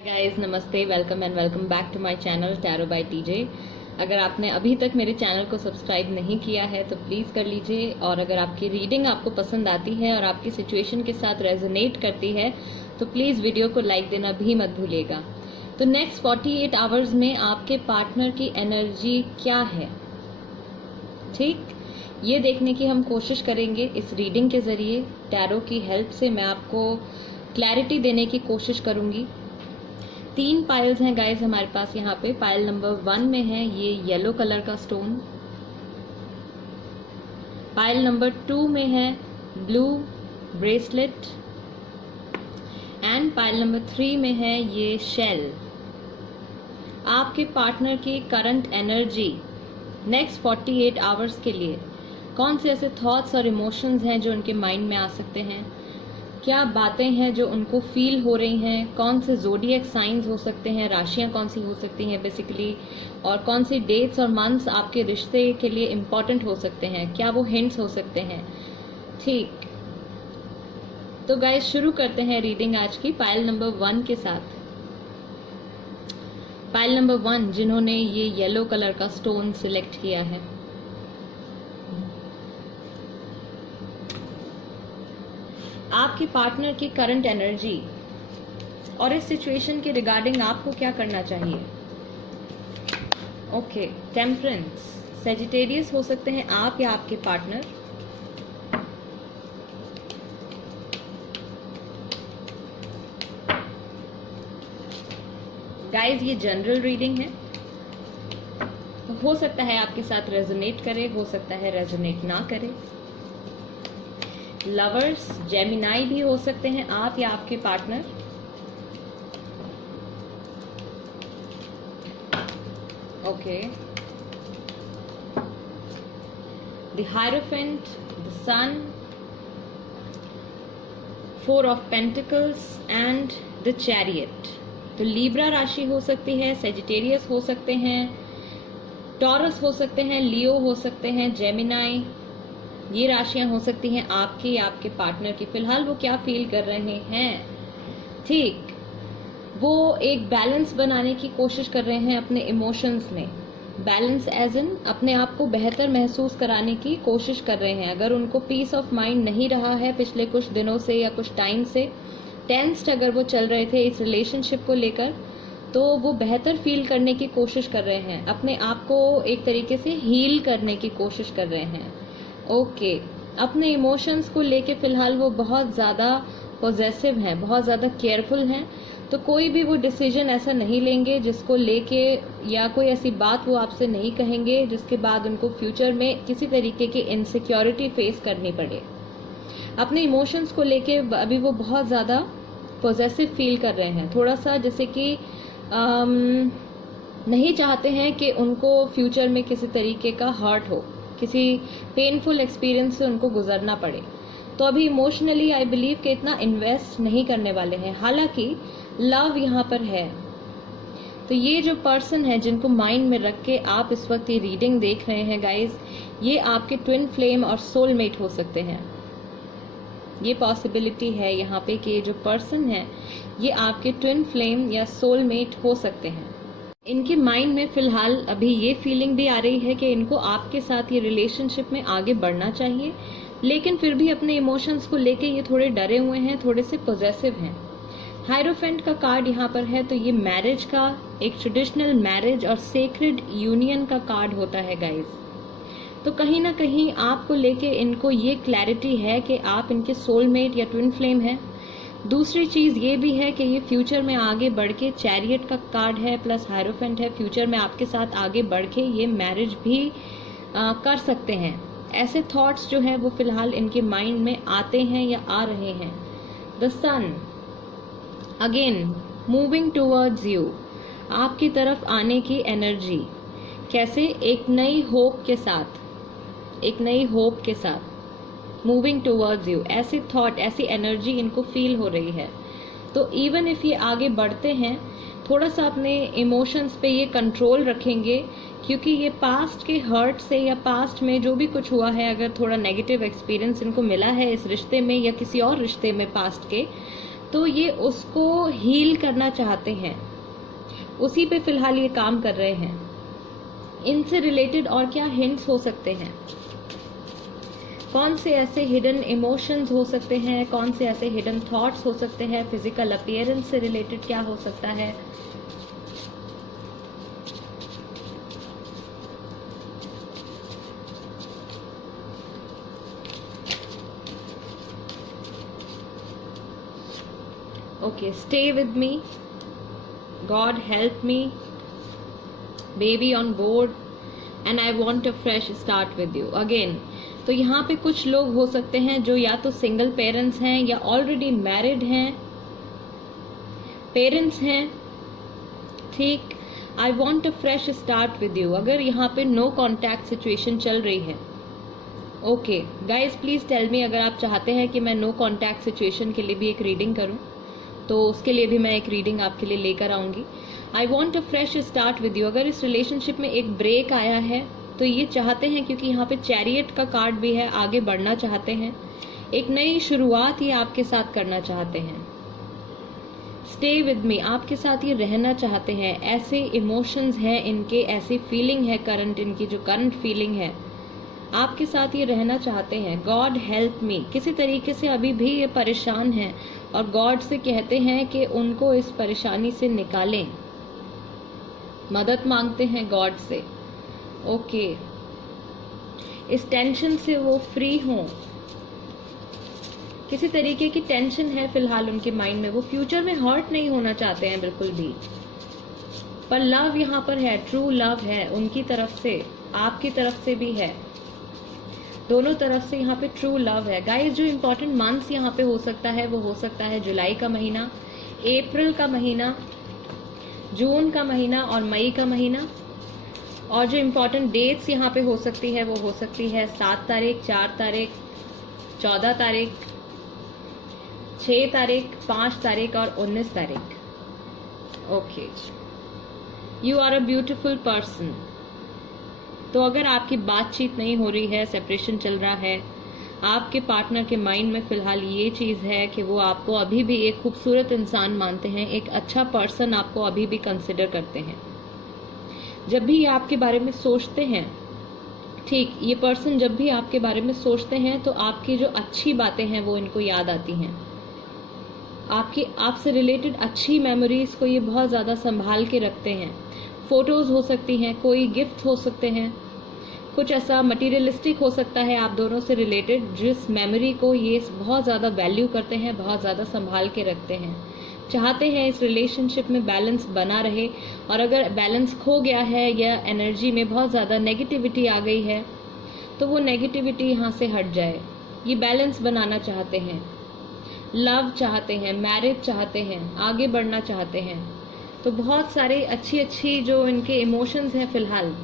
Guys नमस्ते, welcome and welcome back to my channel tarot by TJ. अगर आपने अभी तक मेरे चैनल को सब्सक्राइब नहीं किया है तो प्लीज़ कर लीजिए, और अगर आपकी रीडिंग आपको पसंद आती है और आपकी सिचुएशन के साथ रेजोनेट करती है तो प्लीज़ वीडियो को लाइक देना भी मत भूलिएगा। तो नेक्स्ट 48 आवर्स में आपके पार्टनर की एनर्जी क्या है, ठीक, ये देखने की हम कोशिश करेंगे इस रीडिंग के ज़रिए। टैरो की हेल्प से मैं आपको क्लैरिटी देने की कोशिश करूँगी। 3 पाइल्स हैं गाइज हमारे पास यहाँ पे। पाइल नंबर 1 में है ये येलो कलर का स्टोन, पाइल नंबर 2 में है blue bracelet, and pile number 3 में है ये शेल। आपके पार्टनर की करंट एनर्जी नेक्स्ट 48 आवर्स के लिए कौन से ऐसे थॉट्स और इमोशंस हैं जो उनके माइंड में आ सकते हैं, क्या बातें हैं जो उनको फील हो रही हैं, कौन से ज़ोडिएक साइंस हो सकते हैं, राशियां कौन सी हो सकती हैं बेसिकली, और कौन सी डेट्स और मंथ्स आपके रिश्ते के लिए इम्पॉर्टेंट हो सकते हैं, क्या वो हिंट्स हो सकते हैं। ठीक, तो गाइस शुरू करते हैं रीडिंग आज की पाइल नंबर 1 के साथ। पाइल नंबर 1 जिन्होंने ये येलो कलर का स्टोन सिलेक्ट किया है, आपके पार्टनर की करंट एनर्जी और इस सिचुएशन के रिगार्डिंग आपको क्या करना चाहिए। ओके, टेम्परेंस, सेजिटेरियस हो सकते हैं आप या आपके पार्टनर। गाइस ये जनरल रीडिंग है, हो सकता है आपके साथ रेजोनेट करे, हो सकता है रेजोनेट ना करे। लवर्स, जेमिनाई भी हो सकते हैं आप या आपके partner. Okay, the hierophant, the sun, 4 of pentacles and the chariot. तो लीब्रा राशि हो सकती है, सेजिटेरियस हो सकते हैं, टॉरस हो सकते हैं, लियो हो सकते हैं, जेमिनाई, ये राशियां हो सकती हैं आपकी या आपके पार्टनर की। फिलहाल वो क्या फील कर रहे हैं, ठीक, वो एक बैलेंस बनाने की कोशिश कर रहे हैं अपने इमोशंस में। बैलेंस एज इन अपने आप को बेहतर महसूस कराने की कोशिश कर रहे हैं। अगर उनको पीस ऑफ माइंड नहीं रहा है पिछले कुछ दिनों से या कुछ टाइम से, टेंस्ड अगर वो चल रहे थे इस रिलेशनशिप को लेकर, तो वो बेहतर फील करने की कोशिश कर रहे हैं, अपने आप को एक तरीके से हील करने की कोशिश कर रहे हैं। ओके, अपने इमोशंस को लेके फिलहाल वो बहुत ज़्यादा पॉजेसिव हैं, बहुत ज़्यादा केयरफुल हैं। तो कोई भी वो डिसीजन ऐसा नहीं लेंगे जिसको लेके, या कोई ऐसी बात वो आपसे नहीं कहेंगे जिसके बाद उनको फ्यूचर में किसी तरीके की इनसिक्योरिटी फेस करनी पड़े। अपने इमोशंस को लेके अभी वो बहुत ज़्यादा पॉजेसिव फील कर रहे हैं, थोड़ा सा जैसे कि नहीं चाहते हैं कि उनको फ्यूचर में किसी तरीके का हर्ट हो, किसी पेनफुल एक्सपीरियंस से उनको गुजरना पड़े। तो अभी इमोशनली आई बिलीव कि इतना इन्वेस्ट नहीं करने वाले हैं। हालांकि लव यहाँ पर है। तो ये जो पर्सन है जिनको माइंड में रख के आप इस वक्त ये रीडिंग देख रहे हैं गाइज, ये आपके ट्विन फ्लेम और सोलमेट हो सकते हैं। ये पॉसिबिलिटी है यहाँ पे कि ये जो पर्सन है ये आपके ट्विन फ्लेम या सोलमेट हो सकते हैं। इनके माइंड में फिलहाल अभी ये फीलिंग भी आ रही है कि इनको आपके साथ ये रिलेशनशिप में आगे बढ़ना चाहिए, लेकिन फिर भी अपने इमोशंस को लेके ये थोड़े डरे हुए हैं, थोड़े से पॉजेसिव हैं। हायरोफेंट का कार्ड यहाँ पर है, तो ये मैरिज का, एक ट्रेडिशनल मैरिज और सेक्रेड यूनियन का कार्ड होता है गाइज। तो कहीं ना कहीं आपको लेके इनको ये क्लैरिटी है कि आप इनके सोलमेट या ट्विन फ्लेम हैं। दूसरी चीज़ ये भी है कि ये फ्यूचर में आगे बढ़ के, चैरियट का कार्ड है प्लस हायरोफेंट है, फ्यूचर में आपके साथ आगे बढ़ के ये मैरिज भी कर सकते हैं। ऐसे थॉट्स जो हैं वो फिलहाल इनके माइंड में आते हैं या आ रहे हैं। The sun again moving towards you, आपकी तरफ आने की एनर्जी, कैसे, एक नई होप के साथ, एक नई होप के साथ मूविंग टूवर्ड्स यू, ऐसी थॉट, ऐसी एनर्जी इनको फील हो रही है। तो इवन इफ ये आगे बढ़ते हैं, थोड़ा सा अपने इमोशंस पे ये कंट्रोल रखेंगे, क्योंकि ये पास्ट के हर्ट से या पास्ट में जो भी कुछ हुआ है, अगर थोड़ा नेगेटिव एक्सपीरियंस इनको मिला है इस रिश्ते में या किसी और रिश्ते में पास्ट के, तो ये उसको हील करना चाहते हैं, उसी पे फिलहाल ये काम कर रहे हैं। इनसे रिलेटेड और क्या हिंट्स हो सकते हैं? कौन से ऐसे हिडन इमोशंस हो सकते हैं, कौन से ऐसे हिडन थॉट्स हो सकते हैं, फिजिकल अपीयरेंस से रिलेटेड क्या हो सकता है? Okay, stay with me. God help me. Baby on board. And I want a fresh start with you. Again, तो यहाँ पे कुछ लोग हो सकते हैं जो या तो सिंगल पेरेंट्स हैं या ऑलरेडी मैरिड हैं, पेरेंट्स हैं, ठीक। I want a fresh start with you, अगर यहाँ पे नो कॉन्टैक्ट सिचुएशन चल रही है। Okay guys, please tell me अगर आप चाहते हैं कि मैं नो कॉन्टैक्ट सिचुएशन के लिए भी एक रीडिंग करूँ, तो उसके लिए भी मैं एक रीडिंग आपके लिए लेकर आऊँगी। आई want a fresh start with you, अगर इस रिलेशनशिप में एक ब्रेक आया है तो ये चाहते हैं, क्योंकि यहाँ पे चैरियट का कार्ड भी है, आगे बढ़ना चाहते हैं, एक नई शुरुआत ये आपके साथ करना चाहते हैं। स्टे विद मी, आपके साथ ये रहना चाहते हैं, ऐसे इमोशंस हैं इनके, ऐसी फीलिंग है करंट, इनकी जो करंट फीलिंग है, आपके साथ ये रहना चाहते हैं। गॉड हेल्प मी, किसी तरीके से अभी भी ये परेशान हैं और गॉड से कहते हैं कि उनको इस परेशानी से निकालें, मदद मांगते हैं गॉड से। ओके, इस टेंशन से वो फ्री हों, किसी तरीके की टेंशन है फिलहाल उनके माइंड में, वो फ्यूचर में हर्ट नहीं होना चाहते हैं बिल्कुल भी, पर लव यहाँ पर है, ट्रू लव है उनकी तरफ से, आपकी तरफ से भी है, दोनों तरफ से यहाँ पे ट्रू लव है। गाइस, जो इम्पोर्टेंट मंथ्स यहाँ पे हो सकता है वो हो सकता है जुलाई का महीना, अप्रैल का महीना, जून का महीना और मई का महीना। और जो इम्पोर्टेंट डेट्स यहाँ पे हो सकती है वो हो सकती है 7 तारीख, 4 तारीख, 14 तारीख, 6 तारीख, 5 तारीख और 19 तारीख। Okay, you are a beautiful person. तो अगर आपकी बातचीत नहीं हो रही है, सेपरेशन चल रहा है, आपके पार्टनर के माइंड में फिलहाल ये चीज़ है कि वो आपको अभी भी एक खूबसूरत इंसान मानते हैं, एक अच्छा पर्सन आपको अभी भी कंसिडर करते हैं। जब भी ये आपके बारे में सोचते हैं, ठीक, ये पर्सन जब भी आपके बारे में सोचते हैं तो आपकी जो अच्छी बातें हैं वो इनको याद आती हैं, आपकी आपसे रिलेटेड अच्छी मेमोरीज को ये बहुत ज़्यादा संभाल के रखते हैं। फोटोज़ हो सकती हैं, कोई गिफ्ट हो सकते हैं, कुछ ऐसा मटीरियलिस्टिक हो सकता है आप दोनों से रिलेटेड, जिस मेमोरी को ये बहुत ज़्यादा वैल्यू करते हैं, बहुत ज़्यादा संभाल के रखते हैं। चाहते हैं इस रिलेशनशिप में बैलेंस बना रहे, और अगर बैलेंस खो गया है या एनर्जी में बहुत ज़्यादा नेगेटिविटी आ गई है तो वो नेगेटिविटी यहाँ से हट जाए। ये बैलेंस बनाना चाहते हैं, लव चाहते हैं, मैरिज चाहते हैं, आगे बढ़ना चाहते हैं। तो बहुत सारे अच्छी जो इनके इमोशंस हैं फिलहाल,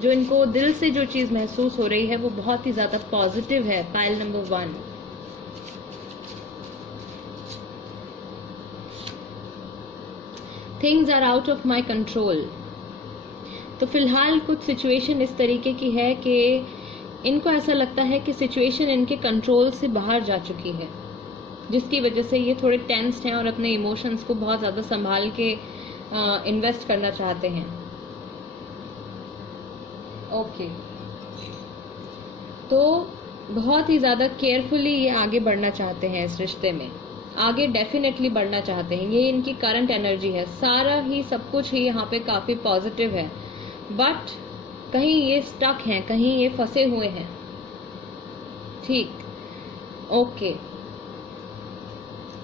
जो इनको दिल से जो चीज़ महसूस हो रही है वो बहुत ही ज़्यादा पॉजिटिव है। Pile number 1, things are out of my control. तो फिलहाल कुछ सिचुएशन इस तरीके की है कि इनको ऐसा लगता है कि सिचुएशन इनके कंट्रोल से बाहर जा चुकी है, जिसकी वजह से ये थोड़े टेंस्ड हैं और अपने इमोशंस को बहुत ज़्यादा संभाल के इन्वेस्ट करना चाहते हैं। ओके, तो बहुत ही ज़्यादा केयरफुली ये आगे बढ़ना चाहते हैं, इस रिश्ते में आगे डेफिनेटली बढ़ना चाहते हैं। ये इनकी करंट एनर्जी है, सारा ही सब कुछ ही यहाँ पे काफ़ी पॉजिटिव है, बट कहीं ये स्टक हैं, कहीं ये फंसे हुए हैं। ठीक, ओके,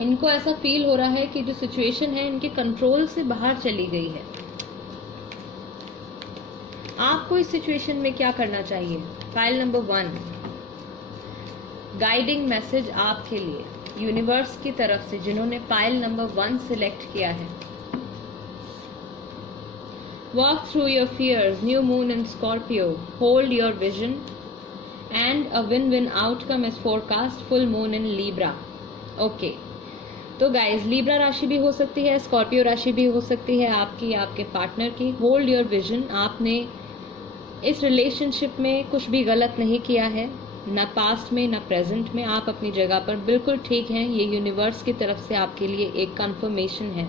इनको ऐसा फील हो रहा है कि जो सिचुएशन है इनके कंट्रोल से बाहर चली गई है। आपको इस सिचुएशन में क्या करना चाहिए? फाइल नंबर 1, गाइडिंग मैसेज आपके लिए यूनिवर्स की तरफ से, जिन्होंने पाइल नंबर 1 सिलेक्ट किया है। Walk through your fears, new moon in Scorpio, hold your vision and a win win outcome is forecast, full moon in Libra. Okay, तो guys, Libra राशि भी हो सकती है, स्कॉर्पियो राशि भी हो सकती है आपकी, आपके पार्टनर की। होल्ड योर विजन, आपने इस रिलेशनशिप में कुछ भी गलत नहीं किया है, ना पास्ट में ना प्रेजेंट में, आप अपनी जगह पर बिल्कुल ठीक हैं। ये यूनिवर्स की तरफ से आपके लिए एक कंफर्मेशन है।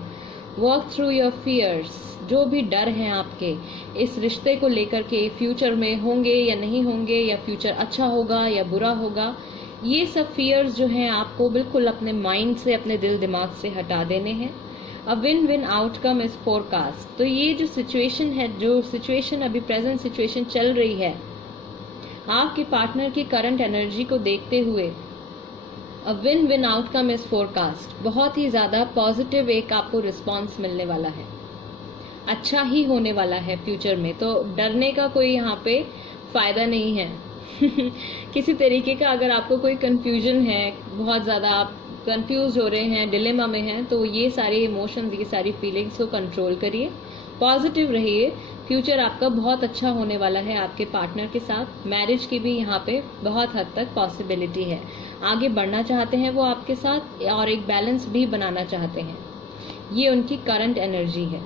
वर्क थ्रू योर फियर्स, जो भी डर हैं आपके इस रिश्ते को लेकर के, फ्यूचर में होंगे या नहीं होंगे, या फ्यूचर अच्छा होगा या बुरा होगा, ये सब फियर्स जो हैं आपको बिल्कुल अपने माइंड से, अपने दिल दिमाग से हटा देने हैं। अ win win outcome is forecast. तो ये जो सिचुएशन है, जो सिचुएशन अभी प्रेजेंट सिचुएशन चल रही है, आपके पार्टनर की करंट एनर्जी को देखते हुए अ win win outcome is forecast. बहुत ही ज़्यादा पॉजिटिव एक आपको रिस्पॉन्स मिलने वाला है, अच्छा ही होने वाला है फ्यूचर में। तो डरने का कोई यहाँ पे फ़ायदा नहीं है। किसी तरीके का अगर आपको कोई कन्फ्यूजन है, बहुत ज़्यादा आप कंफ्यूज हो रहे हैं, डिलेमा में हैं, तो ये सारे इमोशंस, ये सारी फीलिंग्स को कंट्रोल करिए, पॉजिटिव रहिए। फ्यूचर आपका बहुत अच्छा होने वाला है आपके पार्टनर के साथ। मैरिज की भी यहाँ पे बहुत हद तक पॉसिबिलिटी है। आगे बढ़ना चाहते हैं वो आपके साथ, और एक बैलेंस भी बनाना चाहते हैं। ये उनकी करंट एनर्जी है।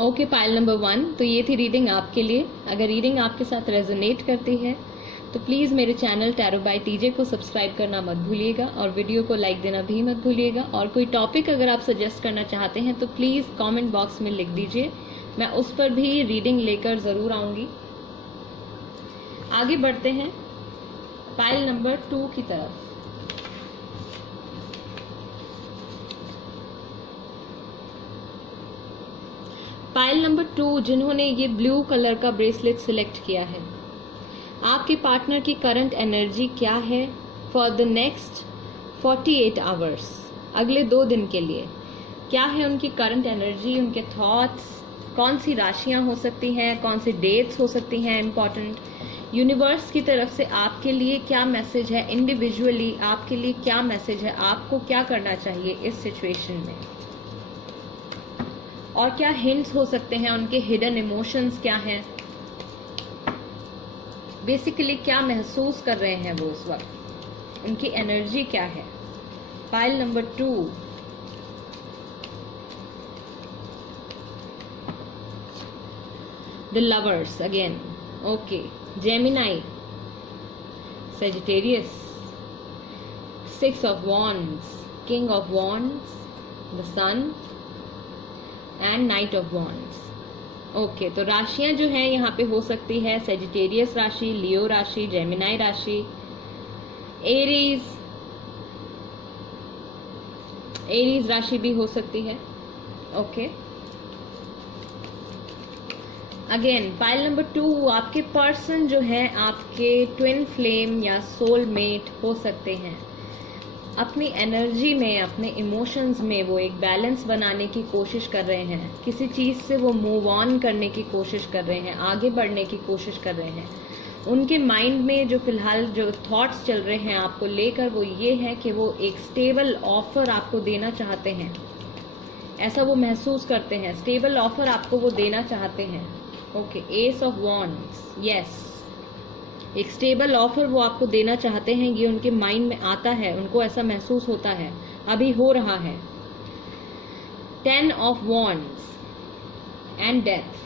Okay, pile number 1। तो ये थी रीडिंग आपके लिए। अगर रीडिंग आपके साथ रेजोनेट करती है तो प्लीज़ मेरे चैनल टैरो बाय टीजे को सब्सक्राइब करना मत भूलिएगा, और वीडियो को लाइक देना भी मत भूलिएगा। और कोई टॉपिक अगर आप सजेस्ट करना चाहते हैं तो प्लीज़ कमेंट बॉक्स में लिख दीजिए, मैं उस पर भी रीडिंग लेकर ज़रूर आऊँगी। आगे बढ़ते हैं पाइल नंबर 2 की तरफ। पाइल नंबर 2, जिन्होंने ये ब्लू कलर का ब्रेसलेट सिलेक्ट किया है, आपके पार्टनर की करंट एनर्जी क्या है फॉर द नेक्स्ट 48 आवर्स, अगले 2 दिन के लिए क्या है उनकी करंट एनर्जी, उनके थॉट्स, कौन सी राशियां हो सकती हैं, कौन सी डेट्स हो सकती हैं इम्पॉर्टेंट, यूनिवर्स की तरफ से आपके लिए क्या मैसेज है, इंडिविजुअली आपके लिए क्या मैसेज है, आपको क्या करना चाहिए इस सिचुएशन में, और क्या हिंट्स हो सकते हैं, उनके हिडन इमोशंस क्या हैं, बेसिकली क्या महसूस कर रहे हैं वो उस वक्त, उनकी एनर्जी क्या है। Pile number 2, the lovers again. Okay, Gemini, Sagittarius, 6 of wands, king of wands, the sun and knight of wands. Okay, तो राशियां जो हैं यहाँ पे हो सकती है सेजिटेरियस राशि, लियो राशि, जेमिनाई राशि, एरीज राशि भी हो सकती है। ओके, अगेन पाइल नंबर 2, आपके पर्सन जो है आपके ट्विन फ्लेम या सोलमेट हो सकते हैं। अपनी एनर्जी में, अपने इमोशंस में वो एक बैलेंस बनाने की कोशिश कर रहे हैं, किसी चीज़ से वो मूव ऑन करने की कोशिश कर रहे हैं, आगे बढ़ने की कोशिश कर रहे हैं। उनके माइंड में जो फिलहाल जो थॉट्स चल रहे हैं आपको लेकर, वो ये है कि वो एक स्टेबल ऑफर आपको देना चाहते हैं, ऐसा वो महसूस करते हैं, स्टेबल ऑफर आपको वो देना चाहते हैं। Okay, S of wands, yes, एक स्टेबल ऑफर वो आपको देना चाहते हैं, ये उनके माइंड में आता है, उनको ऐसा महसूस होता है, अभी हो रहा है। 10 ऑफ वॉन्ड्स एंड डेथ,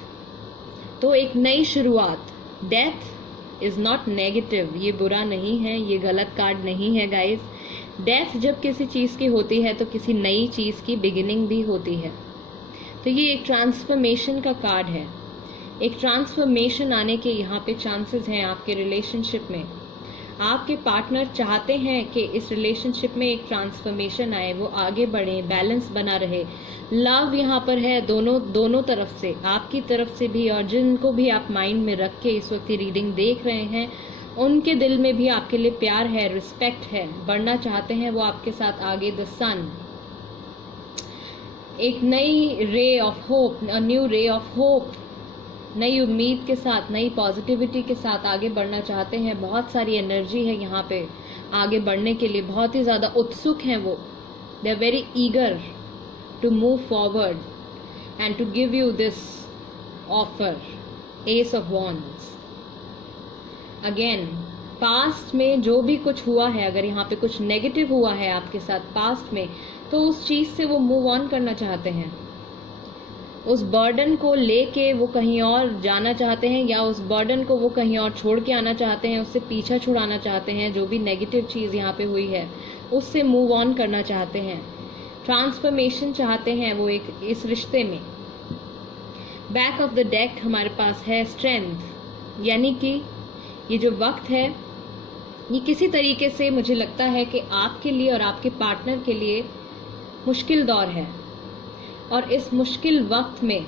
तो एक नई शुरुआत। डेथ इज नॉट नेगेटिव, ये बुरा नहीं है, ये गलत कार्ड नहीं है गाइस। डेथ जब किसी चीज़ की होती है तो किसी नई चीज़ की बिगिनिंग भी होती है। तो ये एक ट्रांसफॉर्मेशन का कार्ड है, एक ट्रांसफॉर्मेशन आने के यहाँ पे चांसेस हैं आपके रिलेशनशिप में। आपके पार्टनर चाहते हैं कि इस रिलेशनशिप में एक ट्रांसफॉर्मेशन आए, वो आगे बढ़े, बैलेंस बना रहे। लव यहाँ पर है दोनों तरफ से, आपकी तरफ से भी, और जिनको भी आप माइंड में रख के इस वक्त रीडिंग देख रहे हैं, उनके दिल में भी आपके लिए प्यार है, रिस्पेक्ट है, बढ़ना चाहते हैं वो आपके साथ आगे। द सन, एक नई ray of hope, new ray of hope, नई उम्मीद के साथ, नई पॉजिटिविटी के साथ आगे बढ़ना चाहते हैं। बहुत सारी एनर्जी है यहाँ पे आगे बढ़ने के लिए, बहुत ही ज़्यादा उत्सुक हैं वो। They are very eager to move forward and to give you this offer. Ace of wands again, past में जो भी कुछ हुआ है, अगर यहाँ पे कुछ नेगेटिव हुआ है आपके साथ पास्ट में, तो उस चीज़ से वो मूव ऑन करना चाहते हैं। उस बर्डन को लेके वो कहीं और जाना चाहते हैं, या उस बर्डन को वो कहीं और छोड़ के आना चाहते हैं, उससे पीछा छुड़ाना चाहते हैं। जो भी नेगेटिव चीज़ यहाँ पे हुई है उससे मूव ऑन करना चाहते हैं, ट्रांसफॉर्मेशन चाहते हैं वो एक इस रिश्ते में। बैक ऑफ द डेक हमारे पास है स्ट्रेंथ, यानी कि ये जो वक्त है ये किसी तरीके से मुझे लगता है कि आपके लिए और आपके पार्टनर के लिए मुश्किल दौर है, और इस मुश्किल वक्त में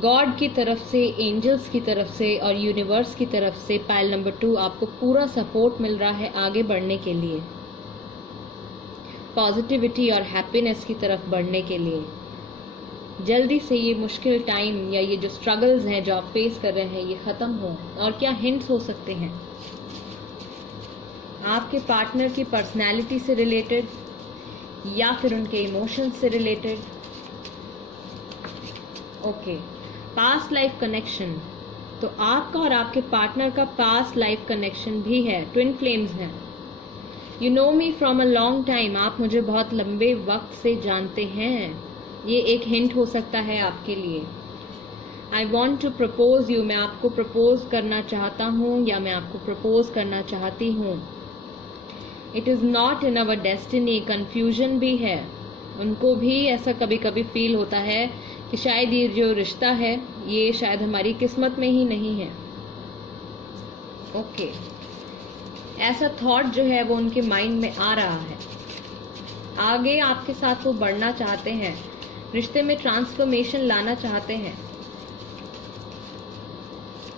गॉड की तरफ से, एंजल्स की तरफ से और यूनिवर्स की तरफ से पाइल नंबर 2 आपको पूरा सपोर्ट मिल रहा है आगे बढ़ने के लिए, पॉजिटिविटी और हैप्पीनेस की तरफ बढ़ने के लिए। जल्दी से ये मुश्किल टाइम या ये जो स्ट्रगल्स हैं जो आप फेस कर रहे हैं ये ख़त्म हो। और क्या हिंट्स हो सकते हैं आपके पार्टनर की पर्सनैलिटी से रिलेटेड या फिर उनके इमोशंस से related. Okay, past life connection, तो आपका और आपके पार्टनर का पास्ट लाइफ कनेक्शन भी है, ट्विन फ्लेम्स हैं। You know me from a long time, आप मुझे बहुत लंबे वक्त से जानते हैं, ये एक हिंट हो सकता है आपके लिए। I want to propose you, मैं आपको प्रपोज करना चाहता हूँ या मैं आपको प्रपोज करना चाहती हूँ। It is not in our destiny, confusion भी है, उनको भी ऐसा कभी कभी फील होता है कि शायद ये जो रिश्ता है ये शायद हमारी किस्मत में ही नहीं है। ओके, ऐसा थॉट जो है वो उनके माइंड में आ रहा है। आगे आपके साथ वो बढ़ना चाहते हैं, रिश्ते में ट्रांसफॉर्मेशन लाना चाहते हैं,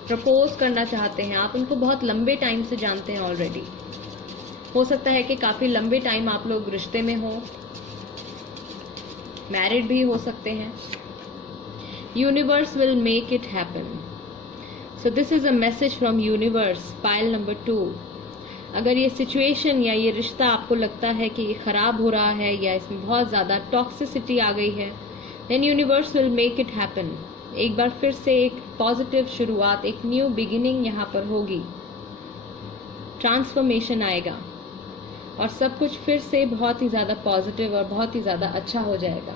प्रपोज करना चाहते हैं। आप उनको बहुत लंबे टाइम से जानते हैं ऑलरेडी। हो सकता है कि काफ़ी लंबे टाइम आप लोग रिश्ते में हो, मैरिड भी हो सकते हैं। Universe will make it happen, so this is a message from universe, pile number 2। अगर ये सिचुएशन या ये रिश्ता आपको लगता है कि ये ख़राब हो रहा है या इसमें बहुत ज़्यादा टॉक्सिसिटी आ गई है, then universe will make it happen. एक बार फिर से एक पॉजिटिव शुरुआत, एक न्यू बिगिनिंग यहाँ पर होगी, ट्रांसफॉर्मेशन आएगा और सब कुछ फिर से बहुत ही ज़्यादा पॉजिटिव और बहुत ही ज़्यादा अच्छा हो जाएगा।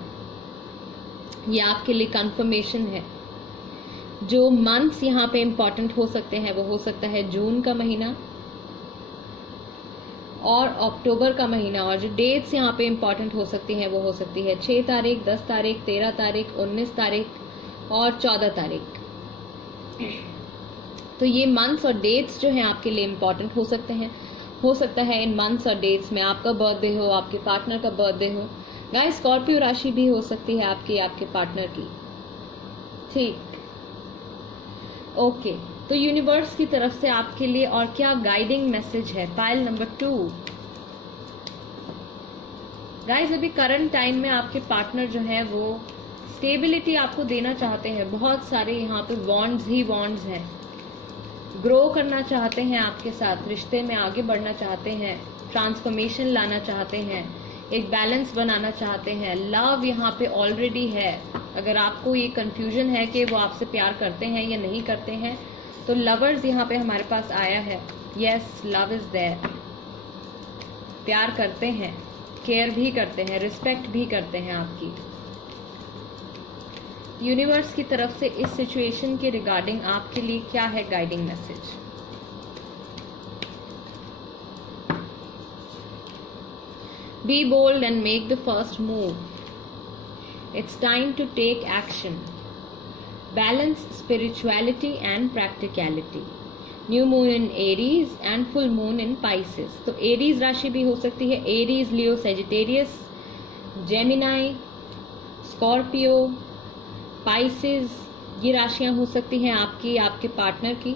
ये आपके लिए कंफर्मेशन है। जो मंथ्स यहाँ पे इम्पॉर्टेंट हो सकते हैं वो हो सकता है जून का महीना और अक्टूबर का महीना, और जो डेट्स यहाँ पे इम्पॉर्टेंट हो सकती हैं वो हो सकती है 6 तारीख, 10 तारीख, 13 तारीख, 19 तारीख और 14 तारीख। तो ये मंथ्स और डेट्स जो हैं आपके लिए इम्पॉर्टेंट हो सकते हैं। हो सकता है इन मंथ्स और डेट्स में आपका बर्थडे हो, आपके पार्टनर का बर्थडे हो। गाइस, स्कॉर्पियो राशि भी हो सकती है आपके पार्टनर की। ठीक, ओके, तो यूनिवर्स की तरफ से आपके लिए और क्या गाइडिंग मैसेज है, पाइल नंबर 2। गाइस, अभी करंट टाइम में आपके पार्टनर जो है वो स्टेबिलिटी आपको देना चाहते हैं। बहुत सारे यहाँ पे बॉन्ड्स ही बॉन्ड्स हैं। ग्रो करना चाहते हैं आपके साथ, रिश्ते में आगे बढ़ना चाहते हैं, ट्रांसफॉर्मेशन लाना चाहते हैं, एक बैलेंस बनाना चाहते हैं। लव यहाँ पे ऑलरेडी है। अगर आपको ये कंफ्यूजन है कि वो आपसे प्यार करते हैं या नहीं करते हैं, तो लवर्स यहाँ पे हमारे पास आया है। Yes, love is there. प्यार करते हैं, केयर भी करते हैं, रिस्पेक्ट भी करते हैं आपकी। यूनिवर्स की तरफ से इस सिचुएशन के रिगार्डिंग आपके लिए क्या है guiding message. Be bold and make the first move. It's time to take action. Balance spirituality and practicality. New moon in Aries and full moon in Pisces. तो एरीज राशि भी हो सकती है, Aries, Leo, Sagittarius, Gemini, Scorpio, Pisces, ये राशियां हो सकती हैं आपकी, आपके पार्टनर की।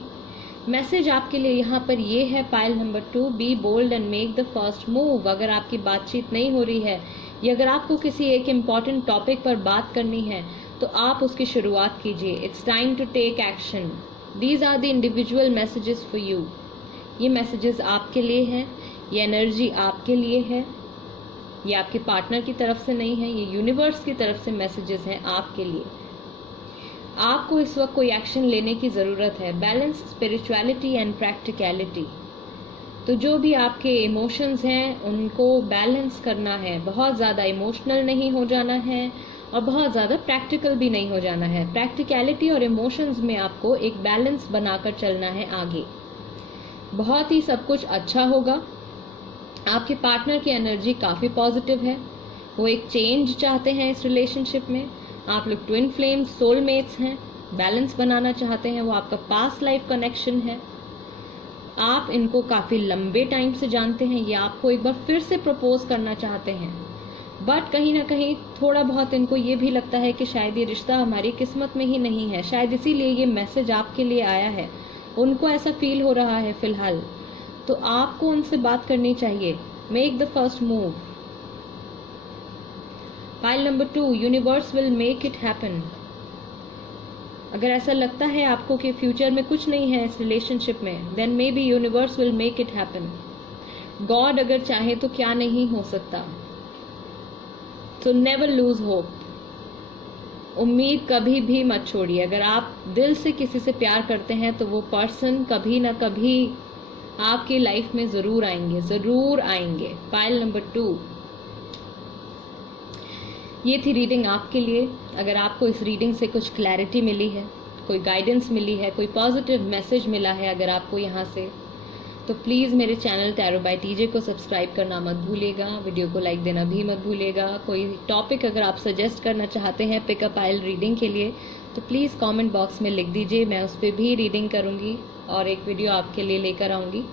मैसेज आपके लिए यहाँ पर ये है, pile number 2, be bold and make the first move. अगर आपकी बातचीत नहीं हो रही है या अगर आपको किसी एक इम्पॉर्टेंट टॉपिक पर बात करनी है तो आप उसकी शुरुआत कीजिए। It's time to take action. These are the individual messages for you. ये मैसेजेस आपके लिए हैं, ये एनर्जी आपके लिए है, ये आपके पार्टनर की तरफ से नहीं है, ये यूनिवर्स की तरफ से मैसेजेस हैं आपके लिए। आपको इस वक्त कोई एक्शन लेने की ज़रूरत है। Balance spirituality and practicality. तो जो भी आपके इमोशंस हैं उनको बैलेंस करना है, बहुत ज़्यादा इमोशनल नहीं हो जाना है और बहुत ज़्यादा प्रैक्टिकल भी नहीं हो जाना है। प्रैक्टिकलिटी और इमोशंस में आपको एक बैलेंस बनाकर चलना है आगे। बहुत ही सब कुछ अच्छा होगा। आपके पार्टनर की एनर्जी काफ़ी पॉजिटिव है, वो एक चेंज चाहते हैं इस रिलेशनशिप में। आप लोग ट्विन फ्लेम्स, सोलमेट्स हैं, बैलेंस बनाना चाहते हैं, वो आपका पास्ट लाइफ कनेक्शन है। आप इनको काफ़ी लंबे टाइम से जानते हैं, ये आपको एक बार फिर से प्रपोज करना चाहते हैं, बट कहीं ना कहीं थोड़ा बहुत इनको ये भी लगता है कि शायद ये रिश्ता हमारी किस्मत में ही नहीं है, शायद इसीलिए ये मैसेज आपके लिए आया है। उनको ऐसा फील हो रहा है फिलहाल, तो आपको उनसे बात करनी चाहिए। Make the first move. Pile number 2, universe will make it happen. अगर ऐसा लगता है आपको कि फ्यूचर में कुछ नहीं है इस रिलेशनशिप में, then maybe universe will make it happen. God अगर चाहे तो क्या नहीं हो सकता। तो नेवर लूज होप। उम्मीद कभी भी मत छोड़िए। अगर आप दिल से किसी से प्यार करते हैं तो वो पर्सन कभी ना कभी आपकी लाइफ में जरूर आएंगे, जरूर आएंगे। पाइल नंबर 2, ये थी रीडिंग आपके लिए। अगर आपको इस रीडिंग से कुछ क्लैरिटी मिली है, कोई गाइडेंस मिली है, कोई पॉजिटिव मैसेज मिला है अगर आपको यहाँ से, तो प्लीज़ मेरे चैनल टैरो बाय टीजे को सब्सक्राइब करना मत भूलिएगा। वीडियो को लाइक देना भी मत भूलिएगा। कोई टॉपिक अगर आप सजेस्ट करना चाहते हैं पिकअप आइल रीडिंग के लिए, तो प्लीज़ कमेंट बॉक्स में लिख दीजिए, मैं उस पर भी रीडिंग करूँगी और एक वीडियो आपके लिए लेकर आऊँगी।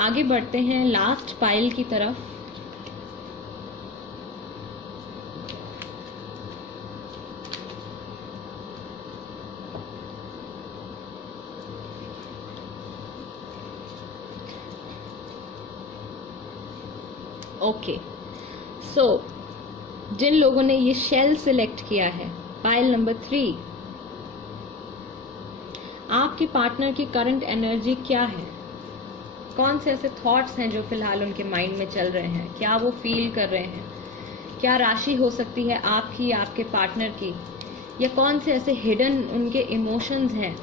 आगे बढ़ते हैं लास्ट पाइल की तरफ। ओके, सो जिन लोगों ने ये शेल सिलेक्ट किया है, पाइल नंबर 3, आपके पार्टनर की करंट एनर्जी क्या है? कौन से ऐसे थॉट्स हैं जो फिलहाल उनके माइंड में चल रहे हैं? क्या वो फील कर रहे हैं? क्या राशि हो सकती है आपकी, आपके पार्टनर की? या कौन से ऐसे हिडन उनके इमोशंस हैं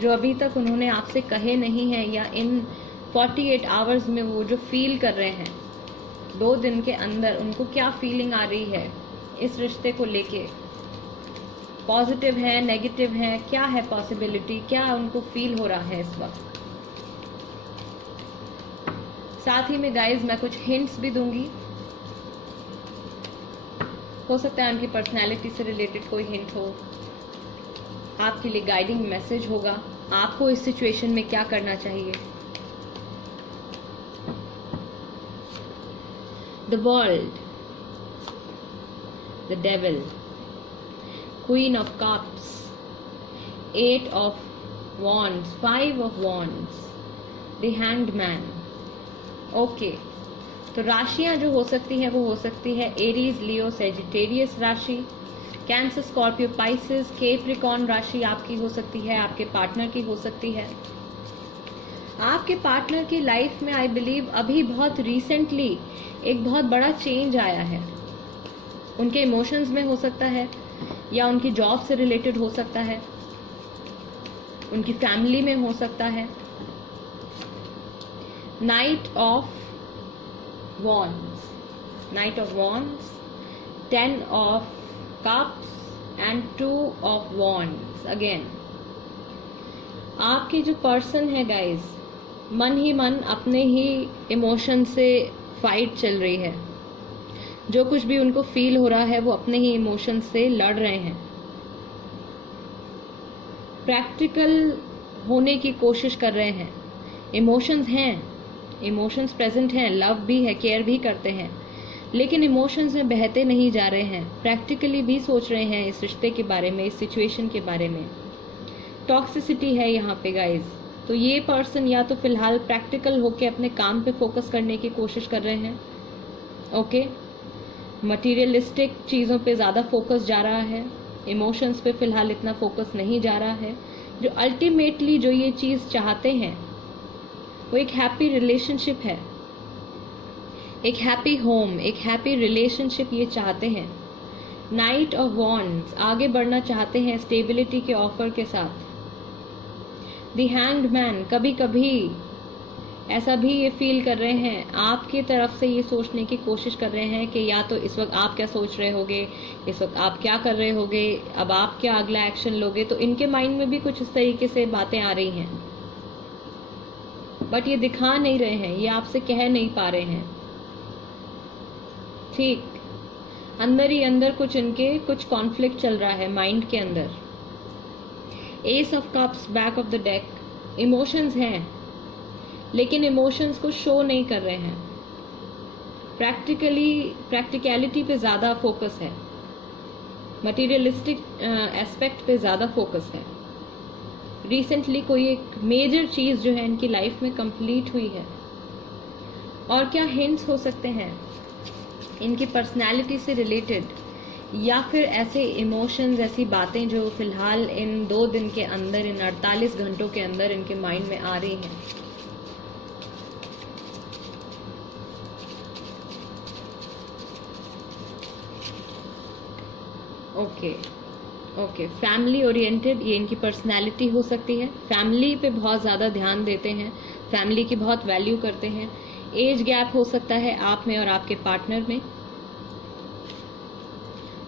जो अभी तक उन्होंने आपसे कहे नहीं हैं, या इन 48 आवर्स में वो जो फील कर रहे हैं, 2 दिन के अंदर उनको क्या फीलिंग आ रही है इस रिश्ते को लेके? पॉजिटिव है, नेगेटिव है, क्या है पॉसिबिलिटी, क्या उनको फील हो रहा है इस वक्त? साथ ही में गाइज मैं कुछ हिंट्स भी दूंगी, हो सकता है उनकी पर्सनैलिटी से रिलेटेड कोई हिंट हो, आपके लिए गाइडिंग मैसेज होगा, आपको इस सिचुएशन में क्या करना चाहिए। The world, the devil, Queen of Cups, 8 of Wands, 5 of Wands, the Hanged Man। Okay, तो राशियां जो हो सकती हैं वो हो सकती है एरीज, लियो, सेजिटेरियस राशि, कैंसर, स्कॉर्पियो, पाइसेस, कैप्रिकॉर्न राशि आपकी हो सकती है, आपके पार्टनर की हो सकती है। आपके पार्टनर की लाइफ में आई बिलीव अभी बहुत रिसेंटली एक बहुत बड़ा चेंज आया है। उनके इमोशंस में हो सकता है, या उनकी जॉब से रिलेटेड हो सकता है, उनकी फैमिली में हो सकता है। Night of wands, night of wands, 10 of cups and 2 of wands. Again आपके जो पर्सन है गाइज, मन ही मन अपने ही इमोशन से फाइट चल रही है। जो कुछ भी उनको फील हो रहा है वो अपने ही इमोशन से लड़ रहे हैं। प्रैक्टिकल होने की कोशिश कर रहे हैं। इमोशंस हैं, इमोशंस प्रेजेंट हैं, लव भी है, केयर भी करते हैं, लेकिन इमोशंस में बहते नहीं जा रहे हैं। प्रैक्टिकली भी सोच रहे हैं इस रिश्ते के बारे में, इस सिचुएशन के बारे में। टॉक्सिसिटी है यहाँ पे गाइज। तो ये पर्सन या तो फिलहाल प्रैक्टिकल होके अपने काम पे फोकस करने की कोशिश कर रहे हैं, ओके, मटीरियलिस्टिक चीज़ों पे ज़्यादा फोकस जा रहा है, इमोशंस पे फिलहाल इतना फोकस नहीं जा रहा है। जो अल्टीमेटली जो ये चीज़ चाहते हैं वो एक हैप्पी रिलेशनशिप है, एक हैप्पी होम, एक हैप्पी रिलेशनशिप ये चाहते हैं। नाइट ऑफ वॉन्ड्स, आगे बढ़ना चाहते हैं स्टेबिलिटी के ऑफर के साथ। द हैंग्ड मैन, कभी कभी ऐसा भी ये फील कर रहे हैं, आपकी तरफ से ये सोचने की कोशिश कर रहे हैं कि या तो इस वक्त आप क्या सोच रहे होगे, इस वक्त आप क्या कर रहे होगे, अब आप क्या अगला एक्शन लोगे। तो इनके माइंड में भी कुछ इस तरीके से बातें आ रही हैं, बट ये दिखा नहीं रहे हैं, ये आपसे कह नहीं पा रहे हैं। ठीक, अंदर ही अंदर कुछ इनके कुछ कॉन्फ्लिक्ट चल रहा है माइंड के अंदर। S of cups back of the deck, emotions हैं लेकिन इमोशंस को शो नहीं कर रहे हैं। प्रैक्टिकलिटी पे ज़्यादा फोकस है, मटेरियलिस्टिक एस्पेक्ट पे ज़्यादा फोकस है। रिसेंटली कोई एक मेजर चीज़ जो है इनकी लाइफ में कंप्लीट हुई है। और क्या हिंट्स हो सकते हैं इनकी पर्सनैलिटी से रिलेटेड, या फिर ऐसे इमोशंस, ऐसी बातें जो फिलहाल इन 2 दिन के अंदर, इन 48 घंटों के अंदर इनके माइंड में आ रही हैं। ओके, फैमिली ओरिएंटेड ये इनकी पर्सनैलिटी हो सकती है। फैमिली पे बहुत ज़्यादा ध्यान देते हैं, फैमिली की बहुत वैल्यू करते हैं। एज गैप हो सकता है आप में और आपके पार्टनर में।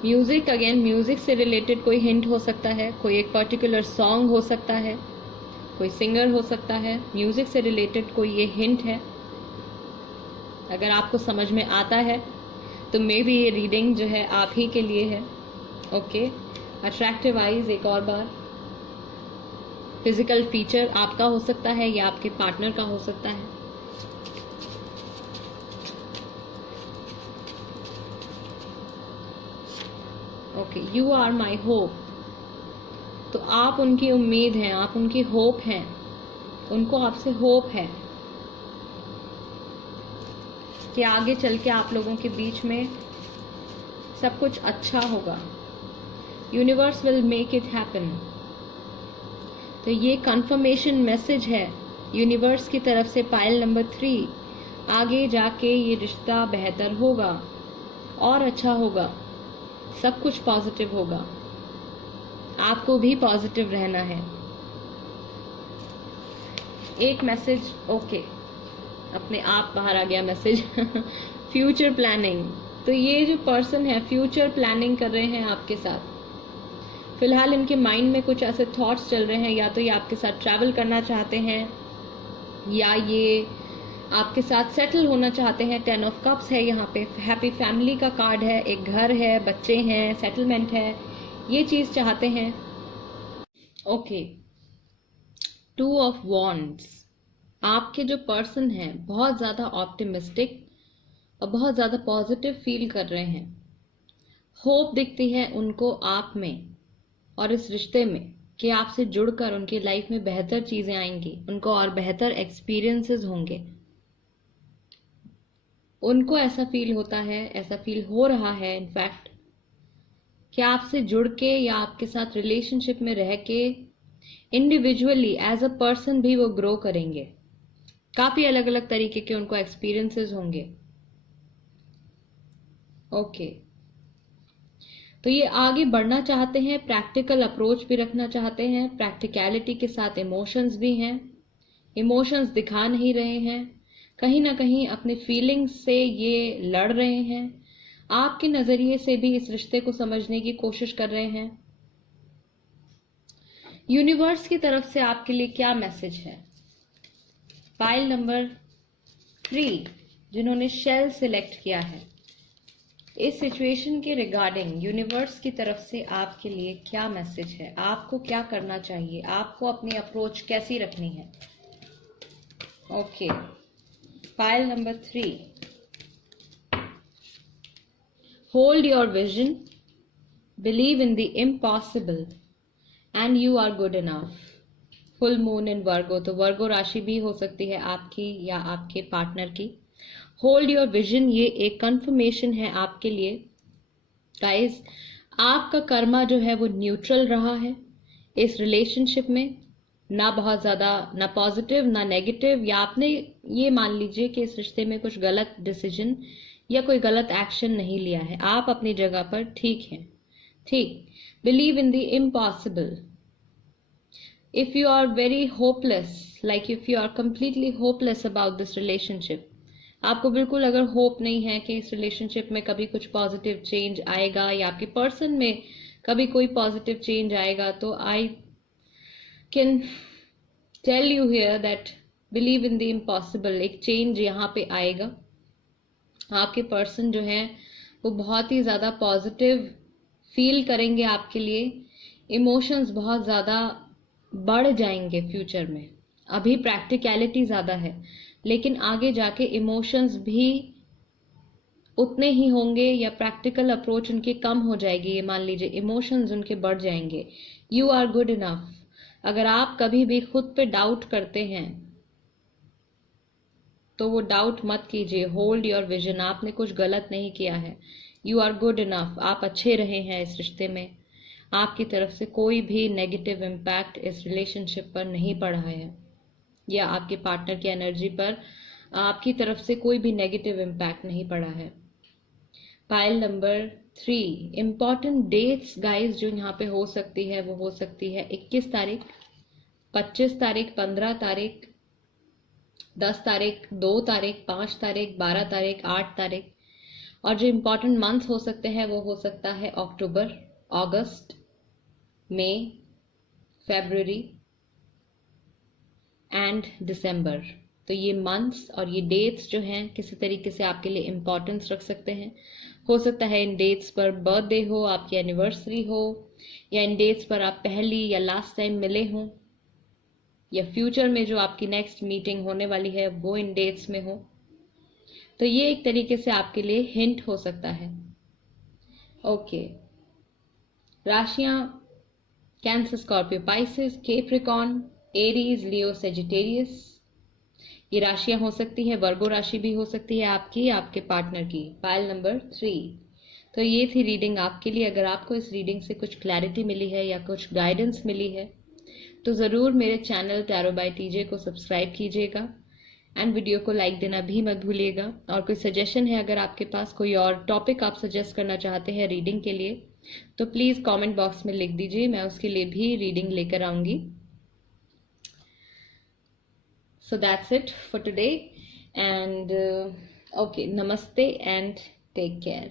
म्यूजिक, अगेन म्यूजिक से रिलेटेड कोई हिंट हो सकता है, कोई एक पर्टिकुलर सॉन्ग हो सकता है, कोई सिंगर हो सकता है, म्यूजिक से रिलेटेड कोई ये हिंट है। अगर आपको समझ में आता है तो मे बी ये रीडिंग जो है आप ही के लिए है। ओके, अट्रैक्टिव आईज एक और बार। फिजिकल फीचर आपका हो सकता है या आपके पार्टनर का हो सकता है। Okay, you are my hope, तो आप उनकी उम्मीद हैं, आप उनकी होप हैं, उनको आपसे होप है कि आगे चल के आप लोगों के बीच में सब कुछ अच्छा होगा। Universe will make it happen. तो ये कंफर्मेशन मैसेज है यूनिवर्स की तरफ से पाइल नंबर 3। आगे जाके ये रिश्ता बेहतर होगा और अच्छा होगा, सब कुछ पॉजिटिव होगा। आपको भी पॉजिटिव रहना है। एक मैसेज, ओके, अपने आप बाहर आ गया मैसेज। फ्यूचर प्लानिंग, तो ये जो पर्सन है फ्यूचर प्लानिंग कर रहे हैं आपके साथ। फिलहाल इनके माइंड में कुछ ऐसे थॉट्स चल रहे हैं, या तो ये आपके साथ ट्रैवल करना चाहते हैं या ये आपके साथ सेटल होना चाहते हैं। 10 ऑफ कप्स है यहाँ पे, हैप्पी फैमिली का कार्ड है, एक घर है, बच्चे हैं, सेटलमेंट है, ये चीज़ चाहते हैं। ओके, 2 ऑफ वॉन्ड्स, आपके जो पर्सन हैं बहुत ज़्यादा ऑप्टिमिस्टिक और बहुत ज़्यादा पॉजिटिव फील कर रहे हैं। होप दिखती है उनको आप में और इस रिश्ते में कि आपसे जुड़कर उनकी लाइफ में बेहतर चीज़ें आएंगी, उनको और बेहतर एक्सपीरियंसेस होंगे। उनको ऐसा फील होता है, ऐसा फील हो रहा है इनफैक्ट, कि आपसे जुड़ के या आपके साथ रिलेशनशिप में रह के इंडिविजुअली एज अ पर्सन भी वो ग्रो करेंगे। काफ़ी अलग अलग तरीके के उनको एक्सपीरियंसेस होंगे। ओके, तो ये आगे बढ़ना चाहते हैं, प्रैक्टिकल अप्रोच भी रखना चाहते हैं, प्रैक्टिकलिटी के साथ इमोशंस भी हैं। इमोशंस दिखा नहीं रहे हैं, कहीं ना कहीं अपने फीलिंग्स से ये लड़ रहे हैं। आपके नज़रिए से भी इस रिश्ते को समझने की कोशिश कर रहे हैं। यूनिवर्स की तरफ से आपके लिए क्या मैसेज है? पाइल नंबर 3 जिन्होंने शेल सिलेक्ट किया है, इस सिचुएशन के रिगार्डिंग यूनिवर्स की तरफ से आपके लिए क्या मैसेज है? आपको क्या करना चाहिए? आपको अपनी अप्रोच कैसी रखनी है? Okay, pile number 3, hold your vision, believe in the impossible and you are good enough. Full moon in Virgo, तो वर्गो राशि भी हो सकती है आपकी या आपके पार्टनर की। होल्ड योर विजन, ये एक कंफर्मेशन है आपके लिए। गाइस, आपका कर्मा जो है वो न्यूट्रल रहा है इस रिलेशनशिप में, ना बहुत ज़्यादा, ना पॉजिटिव ना नेगेटिव, या आपने ये मान लीजिए कि इस रिश्ते में कुछ गलत डिसीजन या कोई गलत एक्शन नहीं लिया है। आप अपनी जगह पर ठीक हैं। ठीक, believe in the impossible, if you are very hopeless, like if you are completely hopeless about this relationship, आपको बिल्कुल अगर होप नहीं है कि इस रिलेशनशिप में कभी कुछ पॉजिटिव चेंज आएगा या आपके पर्सन में कभी कोई पॉजिटिव चेंज आएगा, तो I can tell you here that believe in the impossible. एक चेंज यहाँ पे आएगा। आपके पर्सन जो है वो बहुत ही ज़्यादा पॉजिटिव फील करेंगे आपके लिए, इमोशंस बहुत ज़्यादा बढ़ जाएंगे फ्यूचर में। अभी प्रैक्टिकलिटी ज़्यादा है, लेकिन आगे जाके इमोशंस भी उतने ही होंगे या प्रैक्टिकल अप्रोच उनकी कम हो जाएगी। ये मान लीजिए इमोशंस उनके बढ़ जाएंगे। You are good enough. अगर आप कभी भी खुद पे डाउट करते हैं तो वो डाउट मत कीजिए। Hold your vision. आपने कुछ गलत नहीं किया है। You are good enough. आप अच्छे रहे हैं इस रिश्ते में। आपकी तरफ से कोई भी नेगेटिव इम्पैक्ट इस रिलेशनशिप पर नहीं पड़ा है, या आपके पार्टनर की एनर्जी पर आपकी तरफ से कोई भी नेगेटिव इम्पैक्ट नहीं पड़ा है। Pile number 3, important dates guys जो यहाँ पे हो सकती है वो हो सकती है 21 तारीख, 25 तारीख, 15 तारीख, 10 तारीख, 2 तारीख, 5 तारीख, 12 तारीख, 8 तारीख। और जो इम्पॉर्टेंट मंथ्स हो सकते हैं वो हो सकता है अक्टूबर, अगस्त, मई, फरवरी एंड दिसंबर। तो ये मंथ्स और ये डेट्स जो हैं किसी तरीके से आपके लिए इम्पोर्टेंस रख सकते हैं। हो सकता है इन डेट्स पर बर्थडे हो, आपकी एनिवर्सरी हो, या इन डेट्स पर आप पहली या लास्ट टाइम मिले हों, या फ्यूचर में जो आपकी नेक्स्ट मीटिंग होने वाली है वो इन डेट्स में हो। तो ये एक तरीके से आपके लिए हिंट हो सकता है। ओके, राशियां Cancer, Scorpio, Pisces, Capricorn, Aries, Leo, Sagittarius. ये राशियां हो सकती है। वर्गो राशि भी हो सकती है आपकी, आपके पार्टनर की। Pile number 3। तो ये थी रीडिंग आपके लिए। अगर आपको इस रीडिंग से कुछ क्लैरिटी मिली है या कुछ गाइडेंस मिली है तो ज़रूर मेरे चैनल टैरो बाय टीजे को सब्सक्राइब कीजिएगा एंड वीडियो को लाइक देना भी मत भूलिएगा। और कोई सजेशन है, अगर आपके पास कोई और टॉपिक आप सजेस्ट करना चाहते हैं रीडिंग के लिए, तो प्लीज़ कमेंट बॉक्स में लिख दीजिए, मैं उसके लिए भी रीडिंग लेकर आऊँगी। So that's it for today, and okay, namaste and take care.